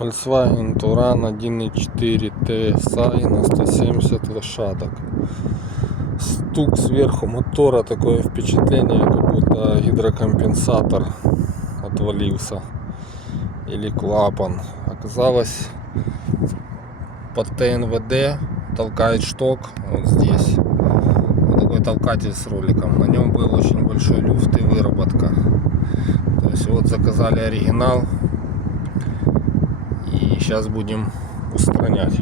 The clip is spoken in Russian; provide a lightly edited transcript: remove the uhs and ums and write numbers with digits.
Volkswagen Touran 1.4 TSI на 170 лошадок. Стук сверху мотора, такое впечатление, как будто гидрокомпенсатор отвалился или клапан. Оказалось, под ТНВД толкает шток вот здесь. Вот такой толкатель с роликом. На нем был очень большой люфт и выработка. То есть вот заказали оригинал и сейчас будем устранять.